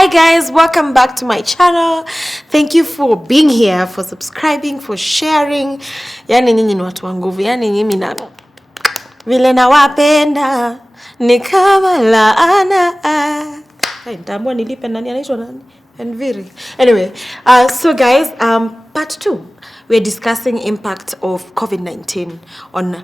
Hi guys, welcome back to my channel. Thank you for being here, for subscribing, for sharing. Yani nyinyi ni watu wa nguvu, yani nyinyi na vile nawapenda ni kama laana. Hai, nitaambiwa nilipe nani anaitwa nani? Enviri. Anyway, so guys, part 2. We're discussing impact of COVID-19 on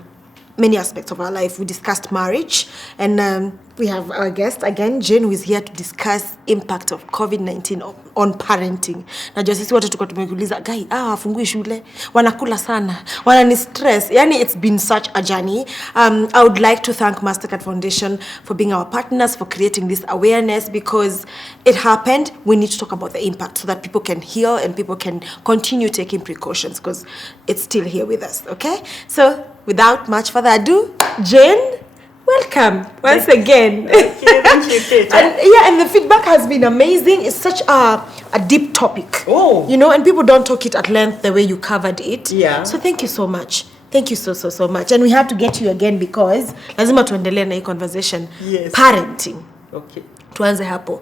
many aspects of our life. We discussed marriage, and we have our guest again, Jane, who is here to discuss impact of COVID-19 on parenting. Na sisi wote tuko tumekuuliza, guy, wafungui shule, wanakula sana, wanani stress. Yani, it's been such a journey. I would like to thank Mastercard Foundation for being our partners, for creating this awareness, because it happened. We need to talk about the impact so that people can heal and people can continue taking precautions, because it's still here with us, okay? So, without much further ado, Jane, welcome once again. Thank you. And the feedback has been amazing. It's such a deep topic. Oh. You know, and people don't talk it at length the way you covered it. Yeah. So thank you so much. Thank you so much. And we have to get you again because lazima tuendelee na hii conversation. Yes. Parenting. Okay. Tuanze hapo.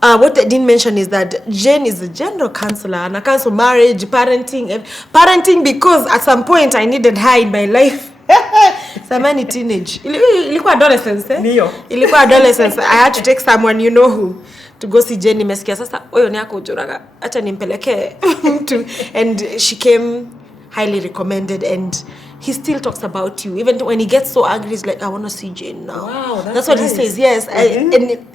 What I didn't mention is that Jane is a general counselor and I counsel marriage, parenting because at some point I needed her in my life. Samani teenage. Ilikuwa adolescence, eh? Ndio. Ilikuwa adolescence. I had to take someone you know who to go see Jane. Nimesikia sasa oyo ni yako ujuraga. Acha nimpeleke to, and she came highly recommended, and he still talks about you. Even when he gets so angry, he's like, I want to see Jane now. Wow, that's what nice. he says. Yes. Mm-hmm. And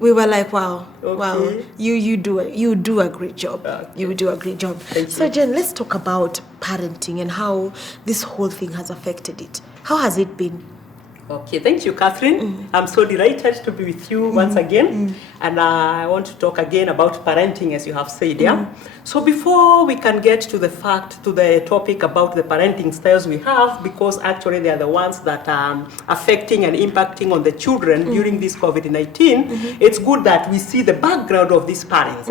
we were like, wow, okay. wow, you do a great job. Okay. You do a great job. Thank So you. Jen, let's talk about parenting and how this whole thing has affected it. How has it been? Okay, thank you, Catherine. I'm so delighted to be with you once again. And I want to talk again about parenting, as you have said, yeah? So before we can get to the topic about the parenting styles we have, because actually they are the ones that are affecting and impacting on the children during this COVID-19, it's good that we see the background of these parents,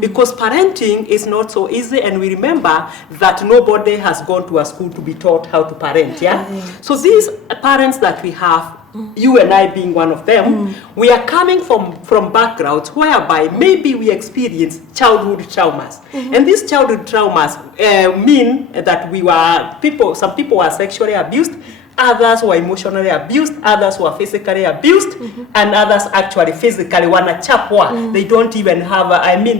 because parenting is not so easy, and we remember that nobody has gone to a school to be taught how to parent, yeah? So these parents that we have, you and I being one of them, we are coming from backgrounds whereby maybe we experience childhood traumas. And these childhood traumas mean that some people were sexually abused, others were emotionally abused, others were physically abused, and others actually physically wanachapwa. They don't even have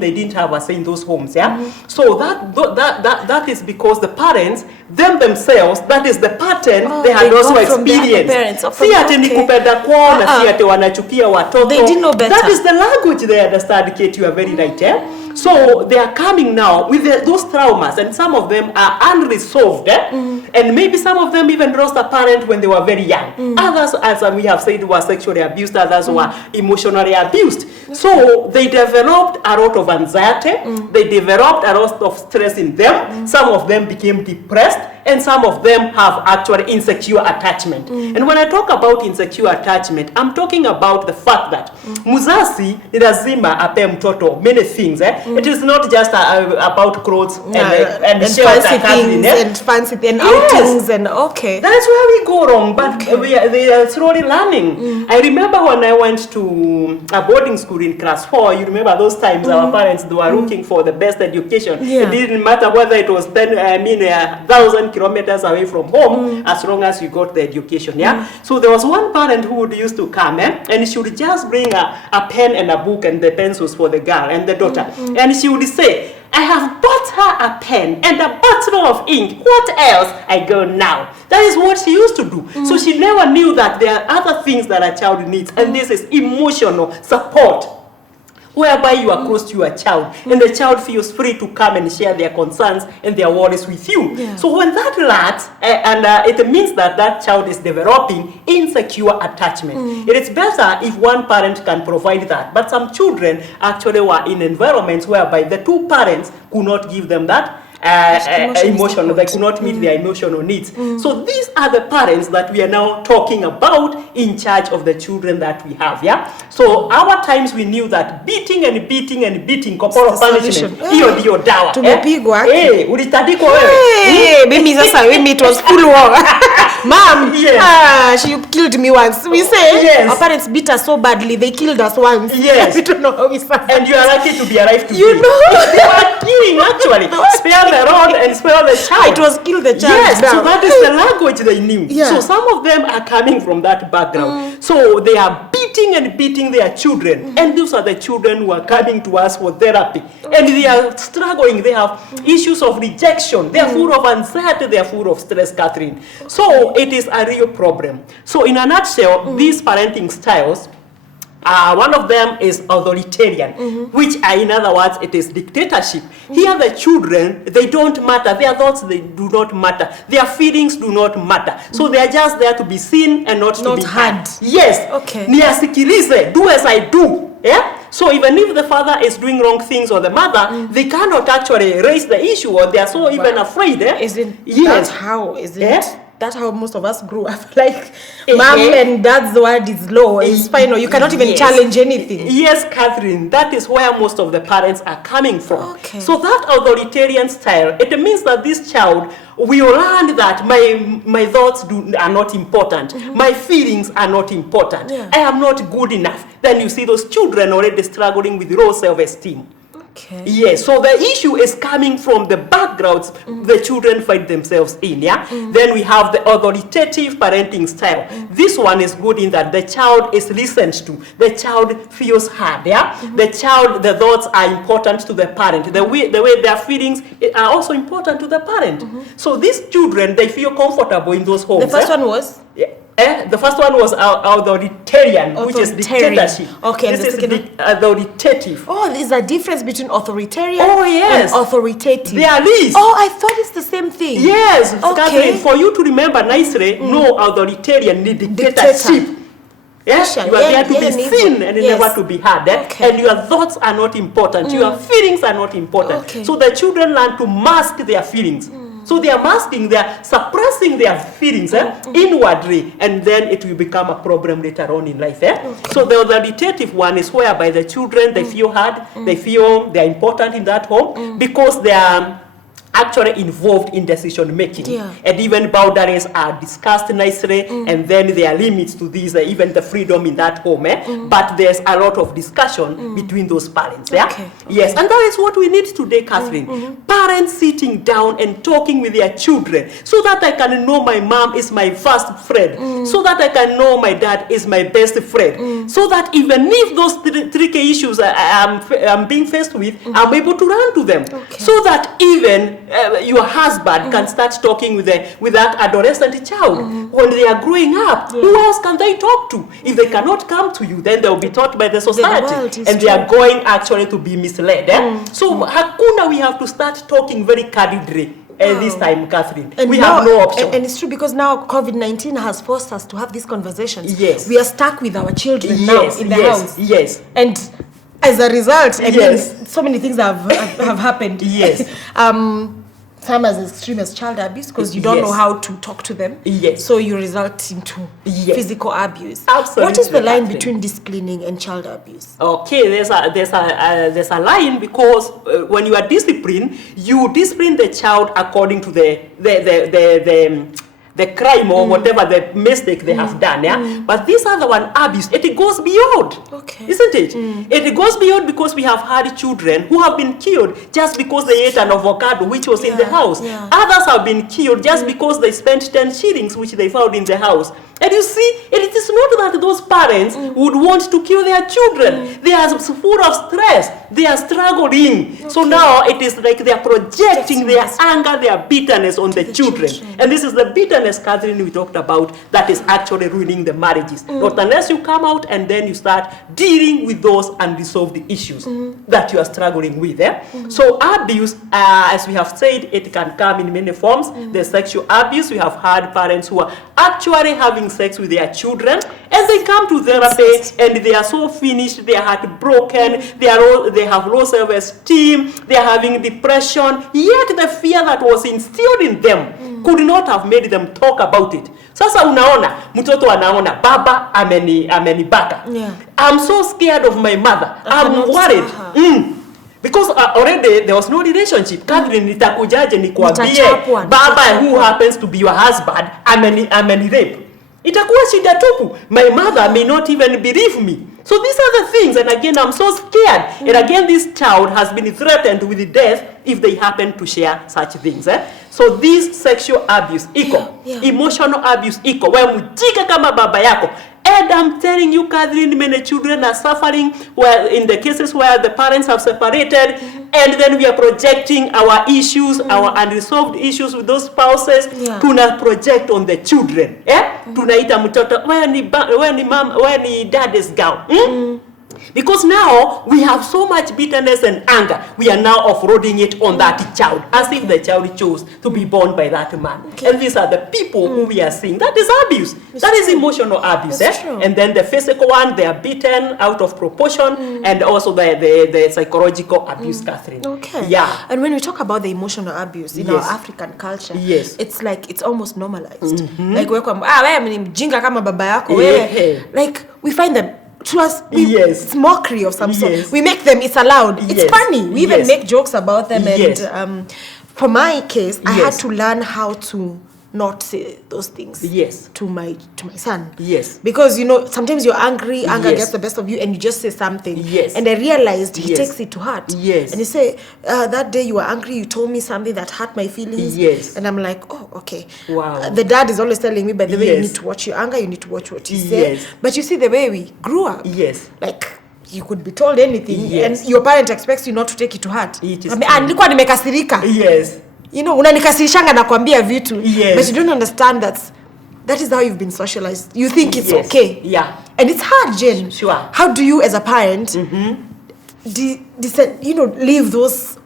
they didn't have a say in those homes, yeah? So that is because the parents, themselves, that is the pattern they had also experienced. Si ati ni kupenda kwao na si ati wanachukia watoto. They didn't know better. That is the language they understand, Kate, you are very right, eh? So they are coming now with those traumas, and some of them are unresolved, and maybe some of them even lost a parent when they were very young. Others, as we have said, were sexually abused, others were emotionally abused. So they developed a lot of anxiety, they developed a lot of stress in them, some of them became depressed, and some of them have actually insecure attachment. And when I talk about insecure attachment, I'm talking about the fact that muzazi ni lazima ape mtoto many things. It is not just about clothes and fancy things and fancy outings and okay. That's where we go wrong, but they are slowly learning. I remember when I went to a boarding school in class 4, you remember those times our parents, they were looking for the best education. It didn't matter whether it was 1,000 kilometers away from home, as long as you got the education, yeah? So there was one parent who would used to come, and she would just bring a pen and a book and the pencils for the girl and the daughter. And she would say, I have bought her a pen and a bottle of ink. What else? I go now. That is what she used to do. So she never knew that there are other things that a child needs, and this is emotional support, whereby you are close to your child, and the child feels free to come and share their concerns and their worries with you. So when that lacks, it means that child is developing insecure attachment. It is better if one parent can provide that, but some children actually were in environments whereby the two parents could not give them that emotional, they could not meet their emotional needs. So these are the parents that we are now talking about in charge of the children that we have, yeah? So our times we knew that beating corporal punishment, hiyo ndio dawa. Tumepigwa. Ulitandikwa wewe. Mimi sasa, it was full war. Mom, Yes. she killed me once. We say Yes. our parents beat us so badly, they killed us once. Yes. We don't know how we suffered. And you are lucky to be alive today. You know. They were killing actually. Spare the rod and spare the child. It was kill the child. Yes, now. so that is the language they knew. Yeah. So some of them are coming from that background. So they are beating and beating their children. And those are the children who are coming to us for therapy. And they are struggling. They have issues of rejection. They are full of anxiety. They are full of stress, Catherine. So it is a real problem. So in a nutshell, these parenting styles, one of them is authoritarian, which in other words, it is dictatorship. Here the children, they don't matter. Their thoughts, they do not matter. Their feelings do not matter. So they are just there to be seen and not to be heard. Yes. Okay. Niasikilize, do as I do. Yeah? So even if the father is doing wrong things or the mother, they cannot actually raise the issue, or they are so even afraid. Isn't Yes. that how? Isn't Yeah. that's how most of us grew up? Like, mom and dad's word is law. It's final. You cannot even challenge anything. Yes, Catherine, that is where most of the parents are coming from. Okay. So that authoritarian style, it means that this child will learn that my thoughts are not important. My feelings are not important. Yeah. I am not good enough. Then you see those children already struggling with low self-esteem. Okay. Yes, so the issue is coming from the backgrounds the children find themselves in, yeah? Then we have the authoritative parenting style. This one is good in that the child is listened to. The child feels heard, yeah? The child, the thoughts are important to the parent. The way their feelings are also important to the parent. So these children, they feel comfortable in those homes. The first one was? The first one was authoritarian, which is dictatorship. Okay, this is authoritative. Oh, there's a difference between authoritarian yes. and authoritative. There is. Oh, I thought it's the same thing. Yes, Okay. Catherine, for you to remember nicely, no authoritarian, ni dictatorship. Yes, you are there to be seen and never to be heard. Okay. And your thoughts are not important. Your feelings are not important. Okay. So the children learn to mask their feelings. So they are masking, they are suppressing their feelings inwardly, and then it will become a problem later on in life. So the authoritative one is whereby the children, they feel heard, they feel they are important in that home because they are actually involved in decision making, and even boundaries are discussed nicely, and then there are limits to these, even the freedom in that home. But there's a lot of discussion between those parents. Yes, and that is what we need today, Catherine. Parents sitting down and talking with their children, so that I can know my mom is my first friend, so that I can know my dad is my best friend, so that even if those tricky issues I'm being faced with, I'm able to run to them, so that even your husband can start talking with that adolescent child when they are growing up. Who else can they talk to? If they cannot come to you, then they will be taught by the society, and they are going actually to be misled. So hakuna, we have to start talking very candidly. This time, Catherine, and we now, have no option. And it's true, because now COVID-19 has forced us to have these conversations. Yes. We are stuck with our children now in the house. Yes. And as a result, I mean, so many things have happened. Yes. Some as extreme as child abuse, because you don't know how to talk to them. Yes. So you result into physical abuse. Absolutely. What is the line between disciplining and child abuse? Okay, there's a line, because when you are disciplined, you discipline the child according to the crime or whatever the mistake they have done. But this other one, abuse, it goes beyond. Isn't it? It goes beyond, because we have had children who have been killed just because they ate an avocado which was in the house. Others have been killed just because they spent 10 shillings which they found in the house. And you see, it is not that those parents would want to kill their children. They are full of stress. They are struggling. So now it is like they are projecting their anger, their bitterness on the children. And this is the bitterness, Catherine, we talked about, that is actually ruining the marriages. Not unless you come out and then you start dealing with those unresolved issues that you are struggling with. So abuse, as we have said, it can come in many forms. There's sexual abuse. We have had parents who are actually having sex with their children, and they come to therapy and they are so finished, they are heartbroken, they have low self-esteem, they are having depression, yet the fear that was instilled in them could not have made them talk about it. Sasa unaona, mtoto anaona, baba amenibaka. I'm so scared of my mother. I'm worried. Because already there was no relationship. Catherine, nitakujaje nikuambie Nitachapwa, baba who happens to be your husband rape. Itakuwa shida tupu. My mother may not even believe me. So these are the things, and again, I'm so scared. And again, this child has been threatened with death if they happen to share such things. So this sexual abuse, emotional abuse, where mujika kama baba yako. And I'm telling you, Catherine, many children are suffering where in the cases where the parents have separated, and then we are projecting our issues, our unresolved issues with those spouses, tuna project on the children. Tunaita mtoto, where ni daddy's girl. Because now we have so much bitterness and anger, we are now offloading it on that child, as if the child chose to be born by that man. And these are the people who we are seeing. That is abuse. That is emotional abuse. And then the physical one, they are beaten out of proportion, and also the psychological abuse, Catherine. Yeah. And when we talk about the emotional abuse in our African culture, it's like it's almost normalized. Like wewe ni mjinga kama baba yako. Like we find them. To us, it's mockery of some sort. We make them, it's allowed. It's funny. We even make jokes about them. And for my case, I had to learn how to not say those things to my son. Because, you know, sometimes you're angry, anger gets the best of you, and you just say something. And I realized he takes it to heart. And he say, that day you were angry, you told me something that hurt my feelings. And I'm like, oh, okay. Wow. The dad is always telling me, by the way, you need to watch your anger, you need to watch what you say. But you see the way we grew up. Like, you could be told anything, and your parent expects you not to take it to heart. Nilikuwa nimekasirika. You know, unanikasirishanga na kuambia vitu, but you don't understand that is how you've been socialized. You think it's okay. And it's hard, Jane. How do you, as a parent, leave those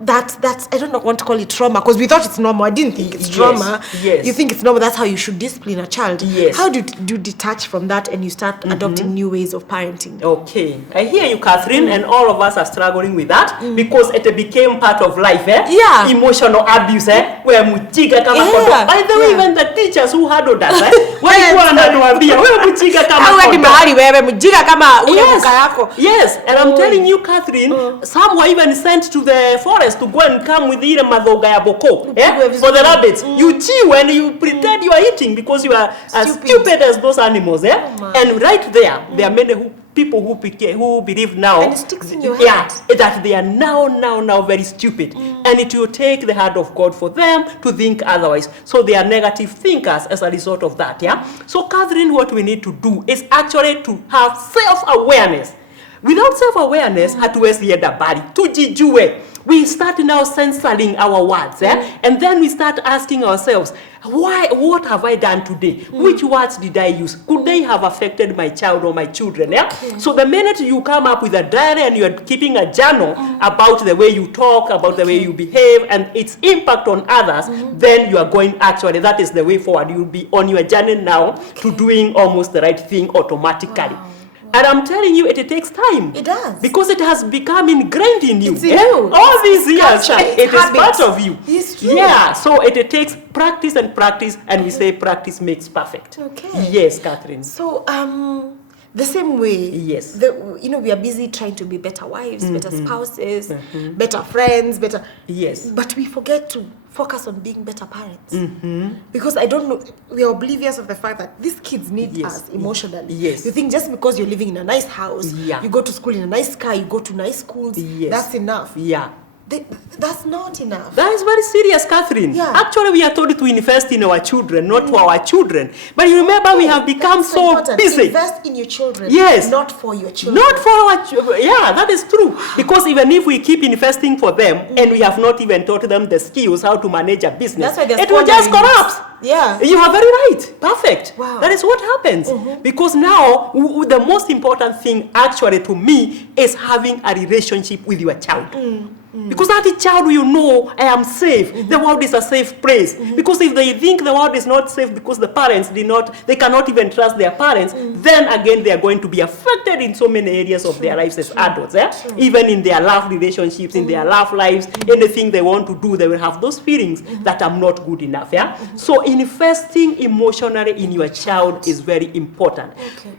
that I don't want to call it trauma, because we thought it's normal. I didn't think it's trauma. You think it's normal. That's how you should discipline a child. How do you detach from that and you start adopting new ways of parenting? Okay, I hear you, Catherine, and all of us are struggling with that because it became part of life. Emotional abuse, where mutiga kama kondo. By the way, even the teachers who handled that, walikuwa wanatuambia wewe mutiga kama kondo. Wewe mahali wewe mutiga kama ule mka yako. And I'm telling you, Catherine, some were even sent to the forest to go and come with ile madhoga ya boko for the rabbits. You chew and you pretend you are eating because you are as stupid as those animals. And right there are many people who believe now, and it sticks in your head, that they are now very stupid, and it will take the hand of God for them to think otherwise. So they are negative thinkers as a result of that. So, Catherine, what we need to do is actually to have self-awareness. Without self-awareness, hatuwezi enda bali. Tujijue. We start now censoring our words, and then we start asking ourselves, what have I done today? Which words did I use? Could they have affected my child or my children? So the minute you come up with a diary and you're keeping a journal about the way you talk, about the way you behave, and its impact on others, then you are going, actually, that is the way forward. You'll be on your journey now to doing almost the right thing automatically. And I'm telling you, it takes time. It does. Because it has become ingrained in you. It's in you. All these years, it is part of you. It's true. So it takes practice and practice, and we say practice makes perfect. Yes, Catherine. So, the same way, we are busy trying to be better wives, better spouses, better friends, better... But we forget to focus on being better parents. Because I don't know, we are oblivious of the fact that these kids need us emotionally. You think just because you're living in a nice house, you go to school in a nice car, you go to nice schools, that's enough. That's not enough. That is very serious, Catherine. Actually, we are told to invest in our children, not for our children. But you remember, we have become so busy. Invest in your children, not for your children. Not for our children. That is true. Because even if we keep investing for them, and we have not even taught them the skills, how to manage a business, it will just collapse. You are very right. Perfect. That is what happens. Because now, the most important thing, actually, to me, is having a relationship with your child. Because that child will know, I am safe. The world is a safe place. Because if they think the world is not safe because the parents they cannot even trust their parents, then again they are going to be affected in so many areas of their lives as adults. Even in their love relationships, in their love lives, anything they want to do, they will have those feelings that I'm not good enough. So investing emotionally in your child is very important.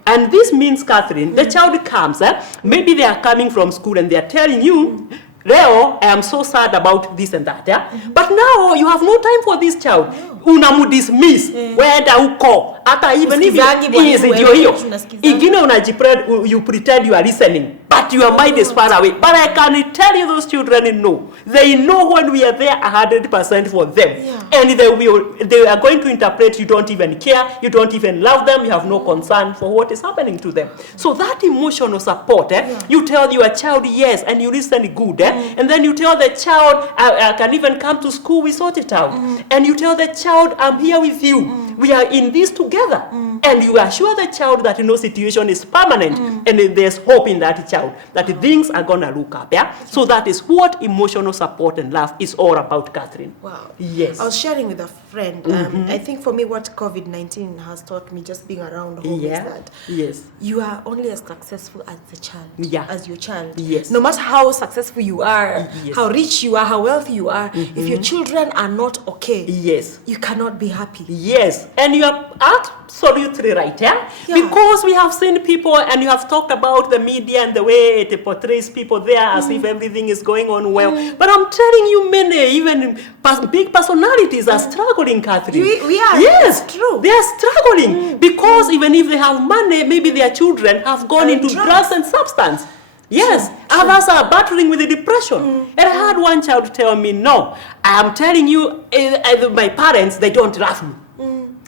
And this means, Catherine, the child comes, maybe they are coming from school and they are telling you, Leo, I am so sad about this and that, yeah? But now, you have no time for this child. Unamudismiss, wenda huko. Hata even if ndio hiyo. Ingine you pretend you are listening, but your mind is far away. But I can tell you those children know. They know when we are there 100% for them. And they are going to interpret you don't even care, you don't even love them, you have no concern for what is happening to them. So that emotional support, you tell your child yes, and you listen good, and then you tell the child, I can even come to school, we sort it out. And you tell the child, I'm here with you. We are in this together. And you assure the child that no situation is permanent, and there's hope in that child, that things are going to look up. So that is what emotional support and love is all about, Catherine. Wow. Yes. I was sharing with a friend. I think for me, what COVID-19 has taught me, just being around home, is that you are only as successful as the child, as your child. Yes. No matter how successful you are, how rich you are, how wealthy you are, if your children are not okay, you cannot be happy. Yes. And you are absolutely right, because we have seen people, and you have talked about the media and the way it portrays people there as if everything is going on well. But I'm telling you, many, even big personalities are struggling, Catherine. We are. Yes, it's true. They are struggling because even if they have money, maybe their children have gone into drugs and substance. Yes, others are battling with the depression. And I had one child tell me, no, I am telling you, my parents, they don't love me.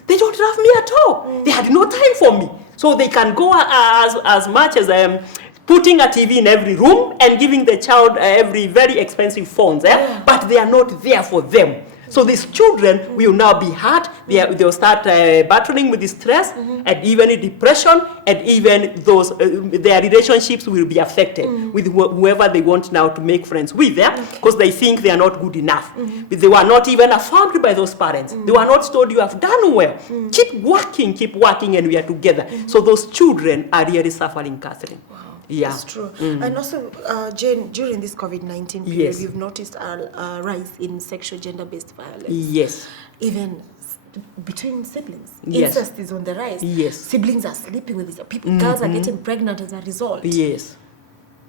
They don't love me at all. They had no time for me. So they can go as much as putting a TV in every room and giving the child every very expensive phones, but they are not there for them. So these children will now be hurt. They'll start battling with the stress and even depression, and even those their relationships will be affected with whoever they want now to make friends with, because they think they are not good enough. They were not even affirmed by those parents. They were not told you have done well. Keep working, and we are together. So those children are really suffering, Catherine. Wow. Yeah. That's true. And also, Jane, during this COVID-19 period, we've noticed a rise in sexual gender-based violence. Yes. Even between siblings. Incest is on the rise. Yes. Siblings are sleeping with each other. Girls are getting pregnant as a result. Yes.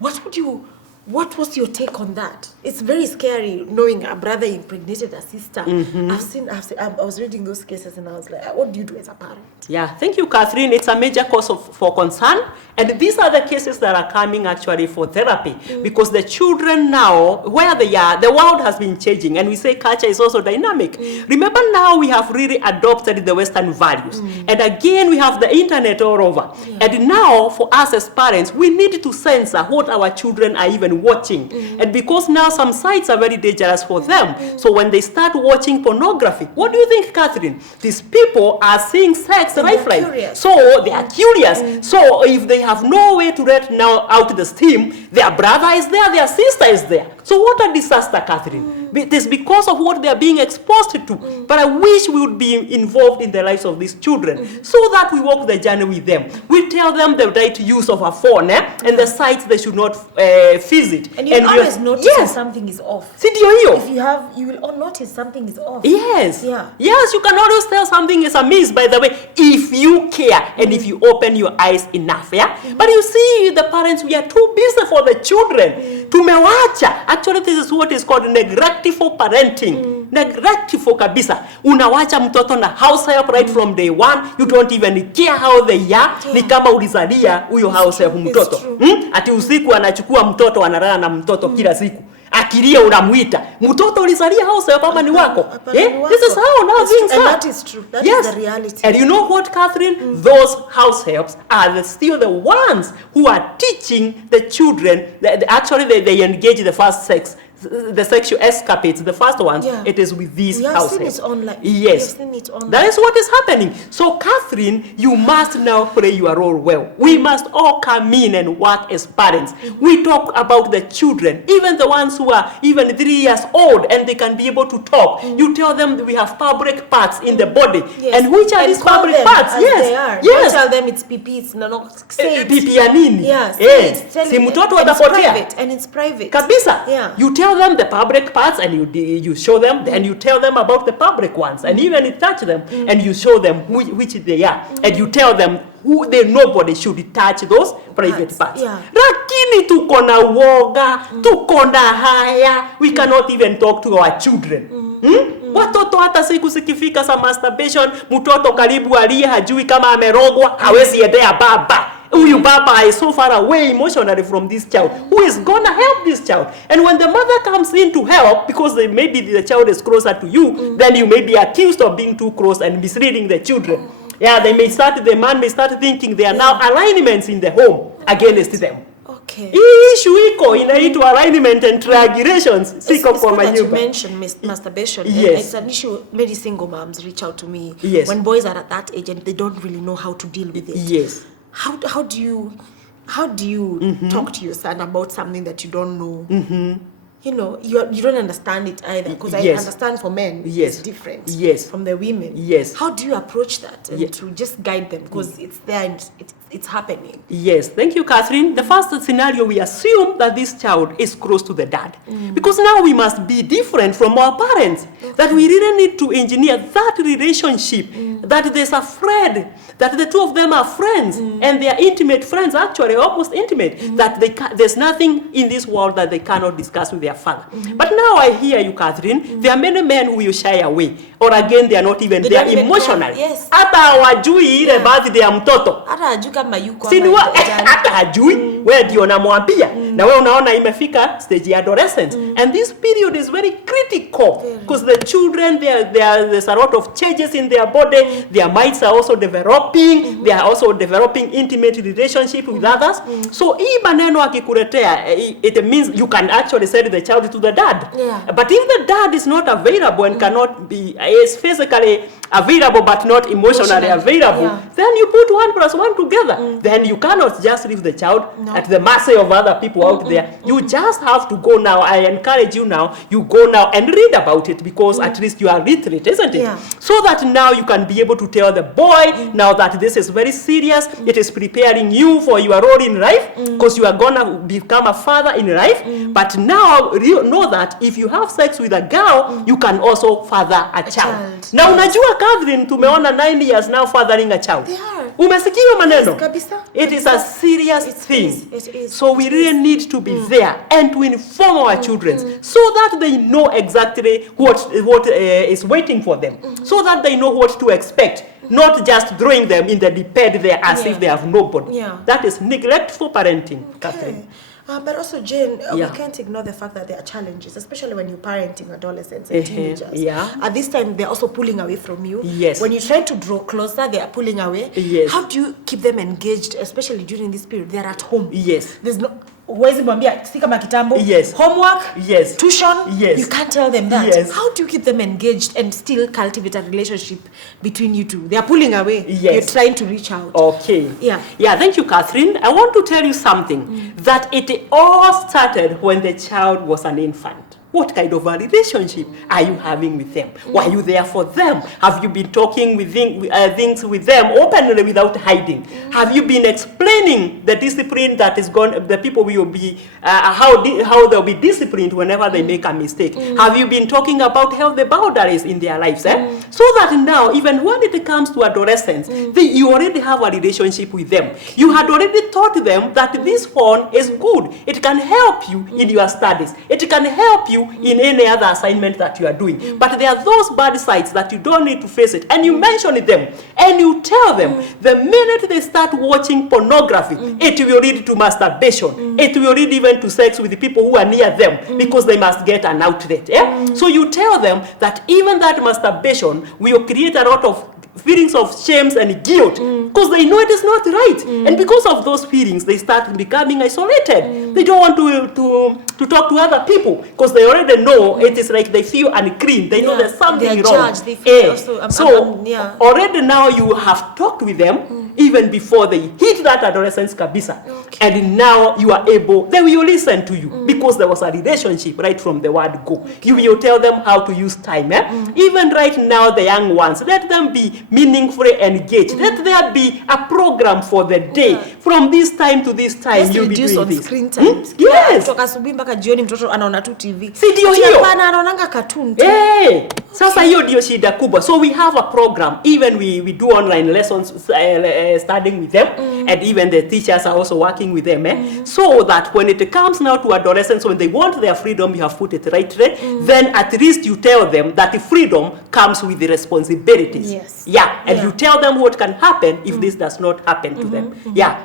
What was your take on that? It's very scary knowing a brother impregnated a sister. I was reading those cases and I was like, what do you do as a parent? Yeah, thank you, Catherine. It's a major cause for concern. And these are the cases that are coming actually for therapy, because the children now, where they are, the world has been changing, and we say culture is also dynamic. Remember, now we have really adopted the Western values. And again, we have the internet all over. And now, for us as parents, we need to censor what our children are even watching. And because now some sites are very dangerous for them, so when they start watching pornography, what do you think, Catherine? These people are seeing sex lifeline. So they are curious. So if they have no way to let now out the steam, their brother is there, their sister is there. So what a disaster, Catherine. It is because of what they are being exposed to. But I wish we would be involved in the lives of these children, so that we walk the journey with them. We tell them the right use of a phone, and the sites they should not visit. And you always notice when something is off. If you will all notice something is off. Yes. Yeah. Yes, you can always tell something is amiss, by the way, if you care and if you open your eyes enough. But you see, the parents, we are too busy for the children. Tumewacha. Actually, this is what is called neglectful parenting. Neglectful kabisa. Unawacha mtoto na house help right from day one. You don't even care how they are. Ni kama ulizalia huyo house help mtoto. Ati usiku anachukua mtoto, analala na mtoto kila siku. Akilia unamuita. Mtoto ulizalia house help ama ni wako? This is how now things are. And that is true. That is the reality. And you know what, Catherine? Those house helps are still the ones who are teaching the children. Actually, they engage the first sex, the sexual escapades, the first ones. It is with these house helps. We have seen it online. Yes. We have seen it online. That is what is happening. So, Catherine, you must now play your role well. We must all come in and work as parents. We talk about the children, even the ones who are even 3 years old and they can be able to talk. You tell them that we have public parts in the body. And which are these public parts? Yes. You tell them it's pipi, it's no, say it. Pipi ya nini? Si mtoto atapotea. And it's private. Kabisa. You tell them the public parts and you show them, and you tell them about the public ones, and even you touch them and you show them which they are, and you tell them nobody should touch those private parts. Lakini lakini tuko na uoga, tuko na haya, we cannot even talk to our children. Watoto hata siku sikifika sa masturbation, mtoto karibu aliye hajui kama amerogwa, hawezi endea baba. Huyu baba is so far away emotionally from this child. Who is gonna help this child? And when the mother comes in to help, because maybe the child is closer to you, then you may be accused of being too close and misleading the children. Yeah, the man may start thinking there are now alignments in the home against them. Okay. Hii issue iko inaitwa alignment and triangulations. Siko kwa manyumba. You mentioned masturbation. Yes. It's an issue. Many single moms reach out to me yes. when boys are at that age and they don't really know how to deal with it. Yes. How do you talk to your son about something that you don't know? You know, you don't understand it either, because I understand for men it's different from the women. Yes. How do you approach that and to just guide them, because it's there and it's happening? Yes, thank you, Catherine. The first scenario, we assume that this child is close to the dad, because now we must be different from our parents. That we really need to engineer that relationship. That there's a friend, that the two of them are friends, and they are intimate friends, actually almost intimate. That there's nothing in this world that they cannot discuss with their father. But now I hear you, Catherine, there are many men who will shy away, or again they are not even there emotionally. Yes. Hata hawajui ile birthday ya mtoto. Hata hajui kama yuko hata hajui, wewe ndio unamwambia, na wewe unaona imefika stage ya adolescence. And this period is very critical, because the children, there's a lot of changes in their body, their minds are also developing, they are also developing intimate relationship with others. So hii maneno akikuletea, it means you can actually send the child to the dad. But if the dad is not available and cannot be, is physically available but not emotionally available, then you put 1 + 1 together. Then you cannot just leave the child at the mercy of other people out there. You just have to go now. I encourage you now, you go now and read about it, because at least you are literate, isn't it? So that now you can be able to tell the boy now that this is very serious. It is preparing you for your role in life, because you are gonna become a father in life. But now you know that if you have sex with a girl, you can also father a child. Now unajua, Catherine, tumeona 9 years now fathering a child. Umesikia maneno? It is a serious thing. It is. So we really need to be there and to inform our children, so that they know exactly what is waiting for them, so that they know what to expect, not just throwing them in the deep end there as if they have nobody. That is neglectful parenting, Catherine. But also, Jane, we can't ignore the fact that there are challenges, especially when you're parenting adolescents and teenagers. At this time, they're also pulling away from you. When you try to draw closer, they are pulling away. How do you keep them engaged, especially during this period? They're at home. There's no... Huwezi mwambia si kama kitambo. Homework, tuition, you can't tell them that. How do you keep them engaged and still cultivate a relationship between you two? They are pulling away. You're trying to reach out. Thank you, Catherine. I want to tell you something, that it all started when the child was an infant. What kind of a relationship are you having with them? Were you there for them? Have you been talking with things with them openly without hiding? Have you been explaining the discipline that is going? The people will be how they'll be disciplined whenever they make a mistake. Have you been talking about healthy boundaries in their lives? So that now, even when it comes to adolescence, you already have a relationship with them. You had already taught them that this phone is good. It can help you in your studies. It can help you in any other assignment that you are doing. But there are those bad sides that you don't need to face it. And you mention them. And you tell them, the minute they start watching pornography, it will lead to masturbation. It will lead even to sex with the people who are near them, because they must get an outlet. So you tell them that even that masturbation will create a lot of feelings of shame and guilt, because they know it is not right. And because of those feelings, they start becoming isolated. They don't want to talk to other people, because they already know it is like they feel unclean. They know there's something wrong. They feel also, already now you have talked with them even before they hit that adolescence kabisa. And now you are able, they will listen to you, because there was a relationship right from the word go. You will tell them how to use time. Even right now, the young ones, let them be meaningfully engaged. Let there be a program for the day. From this time to this time, you'll be doing this. Screen time. Yes. mpaka jioni mtoto anaona tu TV. Si ndio hiyo? Hapana, anaonanga cartoon tu. Sasa hiyo ndio shida kubwa. So we have a program, even we do online lessons, studying with them, and even the teachers are also working with them, so that when it comes now to adolescents, when they want their freedom, you have put it right there, then at least you tell them that the freedom comes with the responsibilities. Yes. And you tell them what can happen if this does not happen to them.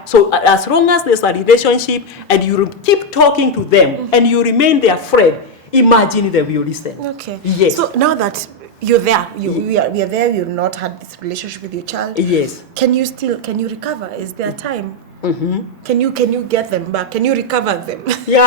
So as long as there's a relationship and you keep talking to them and you remain their friend, imagine they will listen. Okay. Yes. So now that you're there, we are there, you've not had this relationship with your child. Yes. Can you recover? Is there time? Can you get them back? Can you recover them? Yeah,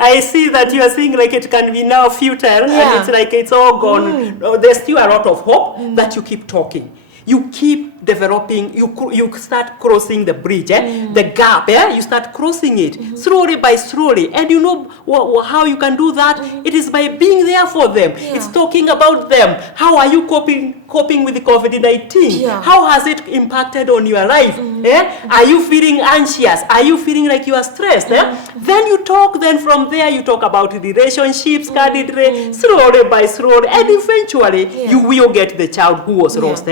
I see that you are saying like it can be now futile, and it's like it's all gone. There's still a lot of hope that you keep talking. You keep developing, you start crossing the bridge, the gap, you start crossing it slowly by slowly. And you know how you can do that? It is by being there for them. It's talking about them. How are you coping with the COVID-19? How has it impacted on your life? Are you feeling anxious? Are you feeling like you are stressed? Then you talk, then from there you talk about relationships, slowly by slowly, and eventually you will get the child who was lost.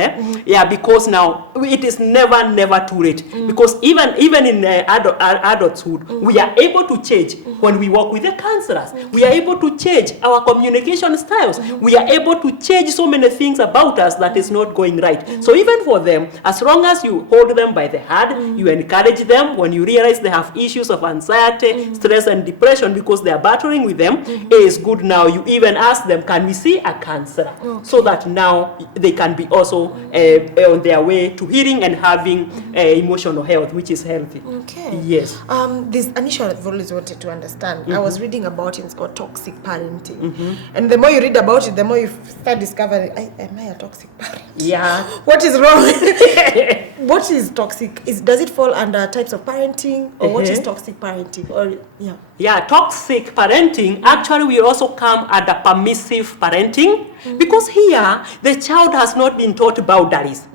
Because now it is never too late. Because even in adulthood, we are able to change when we work with the counselors. We are able to change our communication styles. We are able to change so many things about us that is not going right. So even for them, as long as you hold them by the hand, you encourage them when you realize they have issues of anxiety, stress and depression because they are battling with them, it is good now. You even ask them, can we see a counselor? So that now they can be also on their way to healing and having emotional health, which is healthy. Okay. Yes. There's an issue I've always wanted to understand. I was reading about it. It's called toxic parenting. And the more you read about it, the more you start discovering, am I a toxic parent? Yeah. What is wrong? What is toxic? Does it fall under types of parenting, or what is toxic parenting? Or toxic parenting actually will also come under permissive parenting, because here the child has not been taught boundaries.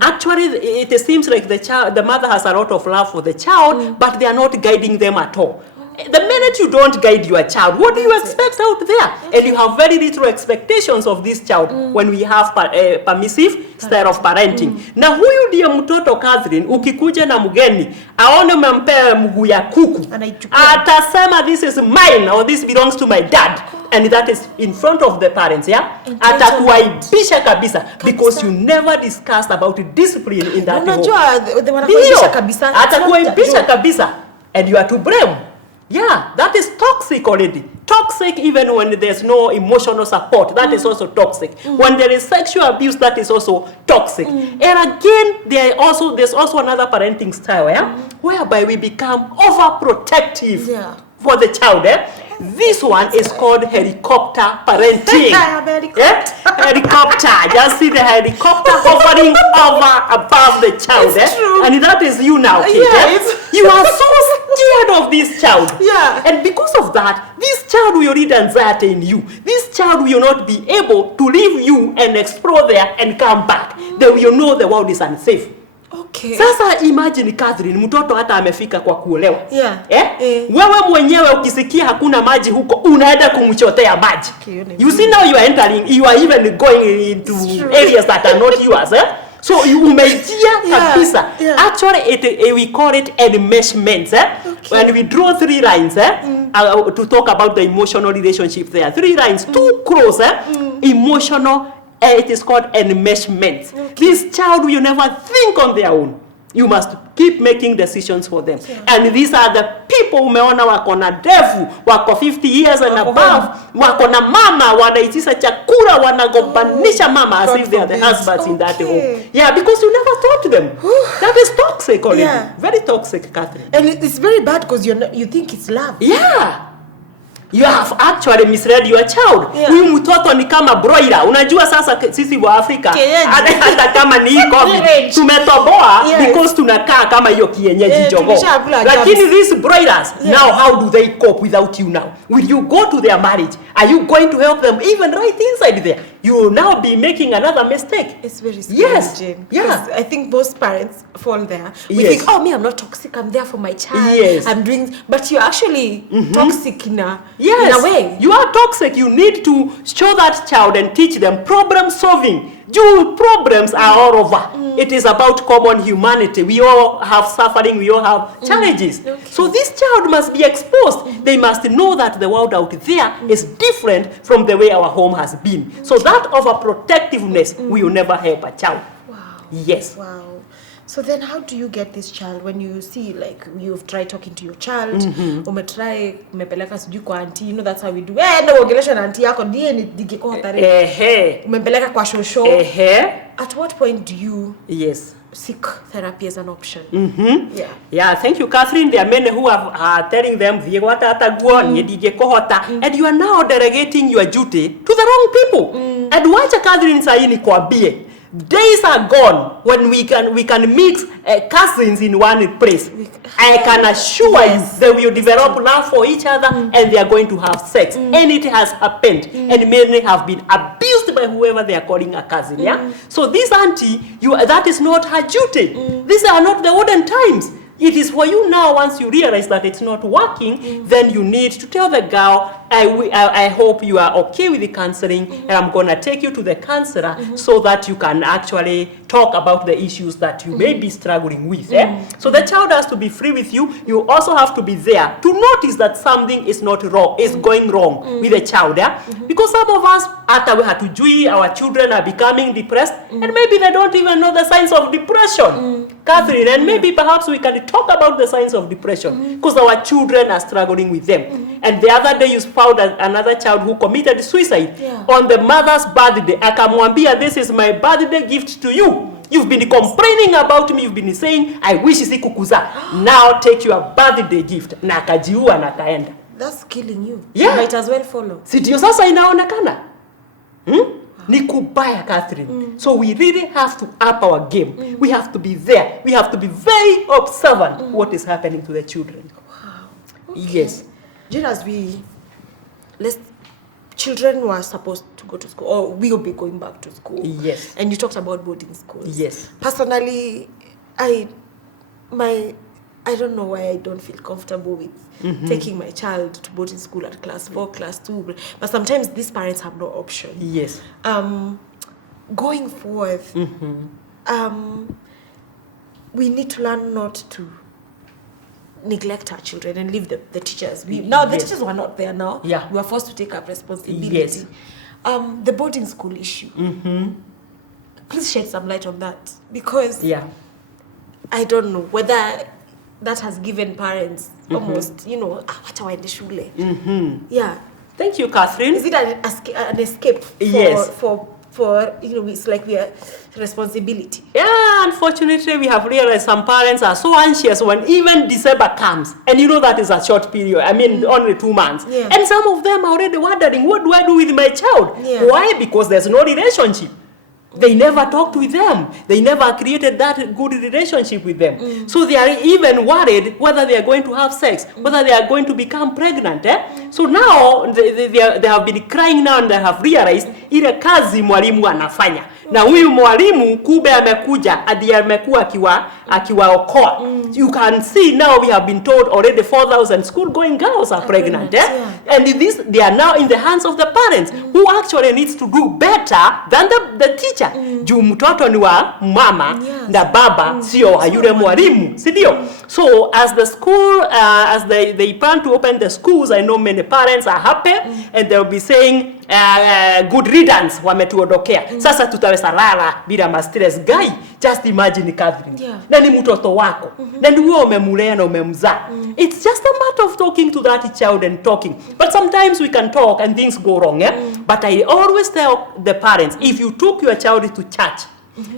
Actually, it seems like the mother has a lot of love for the child, but they are not guiding them at all. The minute you don't guide your child, what do you expect out there? And you have very little expectations of this child when we have permissive style of parenting. Na huyu ndiye mtoto Catherine, ukikuja na mgeni, aone umempea mguu ya kuku, atasema this is mine or this belongs to my dad. And that is in front of the parents, atakuaibisha kabisa, because you never discussed about discipline in that home. Atakuaibisha kabisa, and you are to blame. Yeah, that is toxic already. Toxic even when there's no emotional support. That is also toxic. When there is sexual abuse, that is also toxic. And again, there's also another parenting style, whereby we become overprotective for the child. This one is called helicopter parenting. Helicopter. Just see the helicopter hovering above the child. And that is you now, kid. You are so scared of this child. And because of that, this child will lead anxiety in you. This child will not be able to leave you and explore there and come back. They will know the world is unsafe. Okay. Sasa imagine Catherine, mtoto hata amefika kwa kuolewa. Wewe mwenyewe ukisikia hakuna maji huko, unaenda kumchotea maji. You see now you are entering, you are even going into areas that are not yours. So umejia kabisa. Actually, we call it enmeshment. When we draw 3 lines to talk about the emotional relationship there. 3 lines, too close, emotional. It is called enmeshment. This child will never think on their own. You must keep making decisions for them. And these are the people umeona wako na ndevu, wako 50 years and above, wako na mama, wanaitisha chakula, wanagombanisha mama as if they are the husbands in that home. Yeah, because you never taught them. That is toxic already. Very toxic, Catherine. And it's very bad because you think it's love. Yeah. You have actually misled your child. Huyu mtoto ni kama broiler. Unajua sasa sisi wa Afrika hata kama ni COVID tumetoboa because tunakaa kama hiyo kienyeji jogo. Lakini these broilers, now how do they cope without you now? Will you go to their marriage? Are you going to help them even right inside there? you will now be making another mistake. It's very scary, yes. Jane. Yeah. I think most parents fall there. We Yes. think, oh, me, I'm not toxic. I'm there for my child. Yes. I'm doing, but you're actually toxic in a way. You are toxic. You need to show that child and teach them problem solving. Problems are all over. It is about common humanity. We all have suffering. We all have challenges. Okay. So this child must be exposed. They must know that the world out there is different from the way our home has been. So that overprotectiveness will never help a child. Wow. Yes. Wow. So then how do you get this child when you see, like, you've tried talking to your child, umepeleka sijui kwa auntie, you know that's how we do. No ongelesha na auntie yako ndiye ndigeko hatari. Umepeleka kwa shosho. At what point do you seek therapy as an option? Yeah, thank you, Catherine. There are many who are telling them, and you are now delegating your duty to the wrong people. And wacha Catherine saini kwambie, days are gone when we can mix cousins in one place. I can assure you they will develop love for each other and they are going to have sex. And it has happened. And many have been abused by whoever they are calling a cousin. Yeah. So this auntie, that is not her duty. These are not the olden times. It is for you now, once you realize that it's not working, then you need to tell the girl, I hope you are okay with the counseling, and I'm going to take you to the counselor so that you can actually talk about the issues that you may be struggling with. So the child has to be free with you. You also have to be there to notice that something is not wrong, is going wrong with the child. Because some of us, after we had to do, our children are becoming depressed, and maybe they don't even know the signs of depression. Catherine, and maybe perhaps we can talk about the signs of depression because our children are struggling with them. And the other day you found another child who committed suicide on the mother's birthday. Akamwambia, this is my birthday gift to you. You've been complaining about me. You've been saying, I wish sikukuza. Now take your birthday gift. Na akajiua na kaenda. That's killing you. Yeah. You might as well follow. Si ndio sasa inaonekana? Ni kubaya, Catherine. So we really have to up our game. We have to be there. We have to be very observant what is happening to the children. Wow. Okay. Yes. Just as children were supposed to go to school, or will be going back to school. Yes. And you talked about boarding schools. Yes. Personally, I don't know why I don't feel comfortable with taking my child to boarding school at class 4, class 2. But sometimes these parents have no option. Yes. Going forth, we need to learn not to neglect our children and leave the teachers. The teachers were not there now. Yeah. We were forced to take up responsibility. Yes. The boarding school issue. Please shed some light on that. Because I don't know whether that has given parents almost, wacha waende shule. Yeah. Thank you, Catherine. Is it an escape for it's like we are responsibility? Yeah, unfortunately, we have realized some parents are so anxious when even December comes. And that is a short period. I mean, only 2 months. Yeah. And some of them are already wondering, what do I do with my child? Yeah. Why? Because there's no relationship. They never talked with them. They never created that good relationship with them. So they are even worried whether they are going to have sex, whether they are going to become pregnant. So now they have been crying now and they have realized ile kazi mwalimu anafanya. Na huyu mwalimu kube amekuja hadi amekuwa akiwaokoa. You can see now we have been told already 4,000 school-going girls are pregnant. And they are now in the hands of the parents who actually needs to do better than the teacher. Juu mtoto ni wa mama na baba sio wa yule mwalimu, si ndio? So as the school as they plan to open the schools, I know many parents are happy and they'll be saying good riddance wametuondokea. Sasa tutaweza lala bila stress guy. Just imagine, Catherine. Na ni mtoto wako. Na ni wewe umemulea na umemzaa. It's just a matter of talking to that child and talking. But sometimes we can talk and things go wrong. But I always tell the parents, if you took your child to church,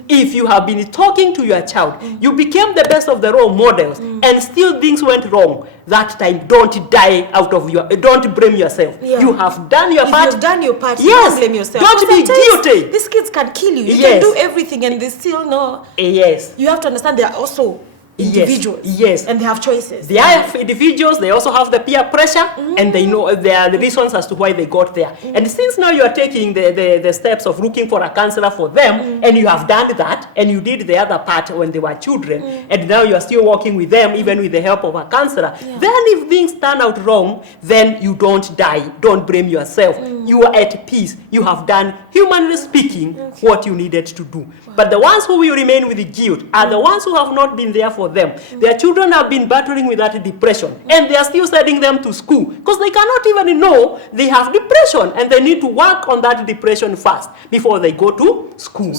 if you have been talking to your child, you became the best of the role models, and still things went wrong, that time don't die out of don't blame yourself. You have done your part. You've done your part. Yes. Don't blame yourself. Don't be guilty. These kids can kill you. You can do everything and they still know. Yes. You have to understand they are also individuals. Yes. And they have choices. They are individuals, they also have the peer pressure, and they know there are the reasons as to why they got there. And since now you are taking the steps of looking for a counselor for them, and you have done that, and you did the other part when they were children, and now you are still working with them, even with the help of a counselor, then if things turn out wrong, then you don't die. Don't blame yourself. You are at peace. You have done, humanly speaking, what you needed to do. But the ones who will remain with the guilt are the ones who have not been there for them. Their children have been battling with that depression, and they are still sending them to school because they cannot even know they have depression, and they need to work on that depression first before they go to school.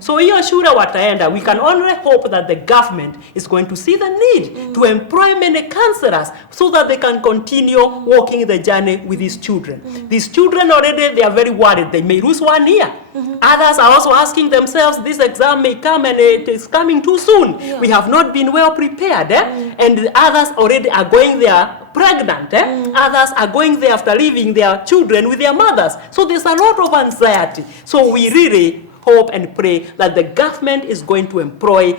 So hiyo shule wataenda. We can only hope that the government is going to see the need to employ many counselors so that they can continue walking the journey with these children. These children already, they are very worried. They may lose 1 year. Others are also asking themselves, this exam may come and it is coming too soon. We have not been well prepared. And others already are going there pregnant. Others are going there after leaving their children with their mothers. So there's a lot of anxiety. So we really hope and pray that the government is going to employ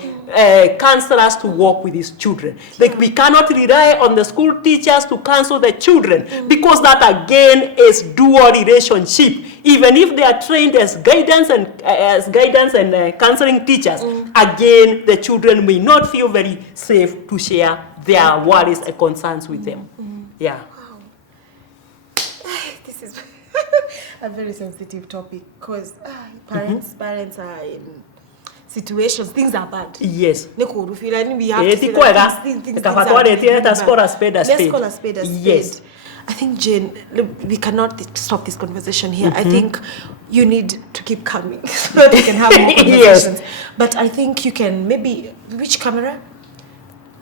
counselors to work with these children. Like, we cannot rely on the school teachers to counsel the children, because that again is dual relationship. Even if they are trained as guidance and counseling teachers, again the children may not feel very safe to share their worries and concerns with them. Yeah. Wow. This is a very sensitive topic, because parents are in situations, things are bad. Yes. We have to say Things that things are really Let's call bad. a spade a Let's spade. call a spade a spade. Yes. I think, Jane, look, we cannot stop this conversation here. I think you need to keep coming so that we can have more conversations. But I think you can maybe, which camera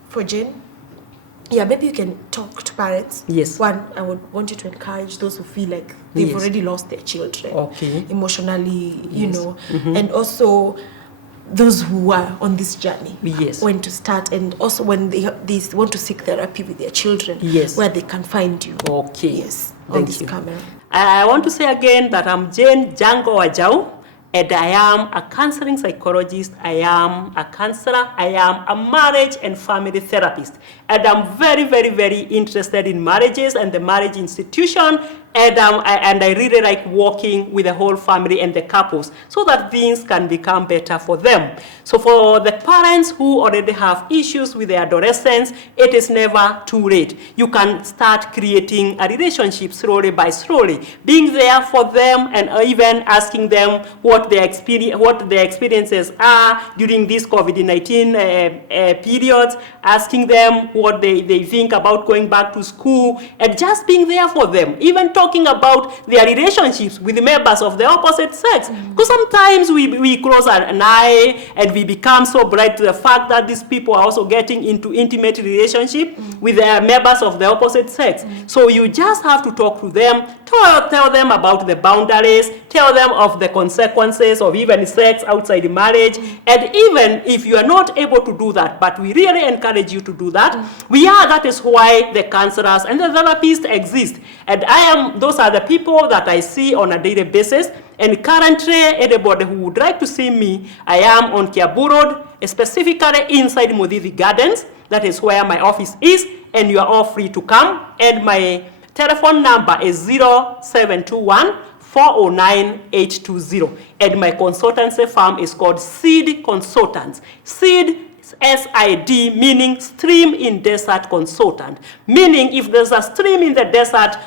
for Jane? Yeah, maybe you can talk to parents. Yes. One, I would want you to encourage those who feel like they've already lost their children. Emotionally, you know. And also those who are on this journey. Yes. When to start, and also when they want to seek therapy with their children. Yes. Where they can find you. Yes. On this camera. I want to say again that I'm Jane Wanjau, and I am a counseling psychologist, I am a counselor, I am a marriage and family therapist. And I'm very, very, very interested in marriages and the marriage institution. And I really like working with the whole family and the couples so that things can become better for them. So for the parents who already have issues with their adolescents, it is never too late. You can start creating a relationship slowly by slowly, being there for them and even asking them what their experiences are during this COVID-19 periods, asking them what they think about going back to school, and just being there for them, even talking about their relationships with the members of the opposite sex. Because sometimes we close an eye and we become so blind to the fact that these people are also getting into intimate relationship with their members of the opposite sex. So you just have to talk to them, tell them about the boundaries, tell them of the consequences of even sex outside marriage. And even if you are not able to do that, but we really encourage you to do that, that is why the counselors and the therapists exist. And those are the people that I see on a daily basis. And currently, anybody who would like to see me, I am on Kiabu Road, specifically inside Mudithi Gardens. That is where my office is, and you are all free to come. And my telephone number is 0721 409 820. And my consultancy firm is called Seed Consultants. Seed, SID, meaning Stream in Desert Consultant. Meaning if there's a stream in the desert,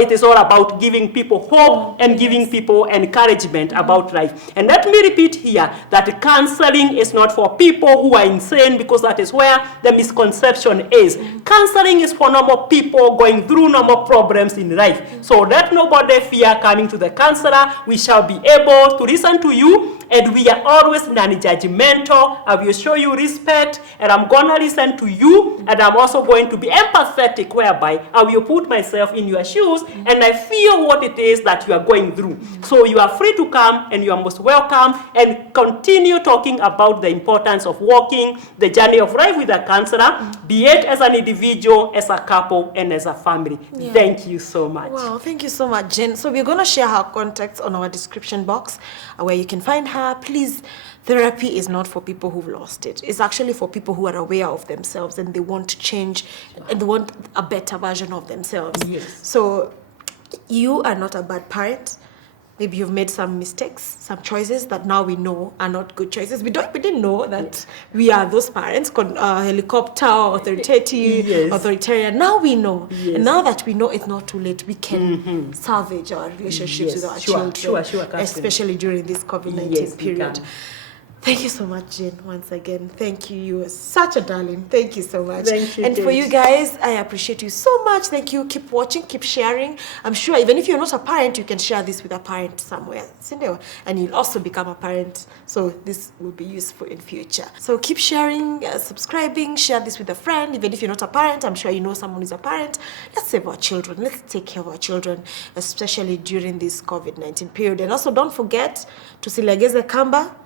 it is all about giving people hope and giving people encouragement about life. And let me repeat here that counseling is not for people who are insane, because that is where the misconception is. Counseling is for normal people going through normal problems in life. So let nobody fear coming to the counselor. We shall be able to listen to you, and we are always non-judgmental. I will show you respect, and I'm going to listen to you, and I'm also going to be empathetic, whereby I will put myself in your shoes and I feel what it is that you are going through. So you are free to come, and you are most welcome, and continue talking about the importance of walking the journey of life with a counselor, be it as an individual, as a couple, and as a family. Thank you so much. Wow, thank you so much, Jen. So we're going to share her contacts on our description box, where you can find her please, therapy is not for people who've lost it. It's actually for people who are aware of themselves and they want to change and they want a better version of themselves. Yes. So you are not a bad parent. Maybe you've made some mistakes, some choices that now we know are not good choices. We didn't know that we are those parents, helicopter, authoritarian. Now we know. Yes. And now that we know it's not too late, we can salvage our relationships with our children, especially during this COVID-19 period. Thank you so much, Jane, once again. Thank you. You are such a darling. Thank you so much. Thank you, and Jane. for you guys, I appreciate you so much. Thank you. Keep watching, keep sharing. I'm sure even if you're not a parent, you can share this with a parent somewhere. And you'll also become a parent. So this will be useful in future. So keep sharing, subscribing, share this with a friend. Even if you're not a parent, I'm sure you know someone who's a parent. Let's save our children. Let's take care of our children, especially during this COVID-19 period. And also don't forget to silegeze kamba.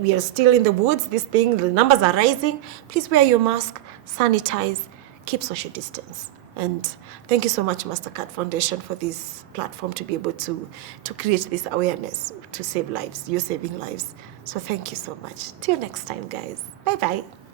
We are still in the woods. The numbers are rising. Please wear your mask, sanitize, keep social distance. And thank you so much, Mastercard Foundation, for this platform to be able to create this awareness to save lives. You're saving lives. So thank you so much. Till next time, guys. Bye-bye.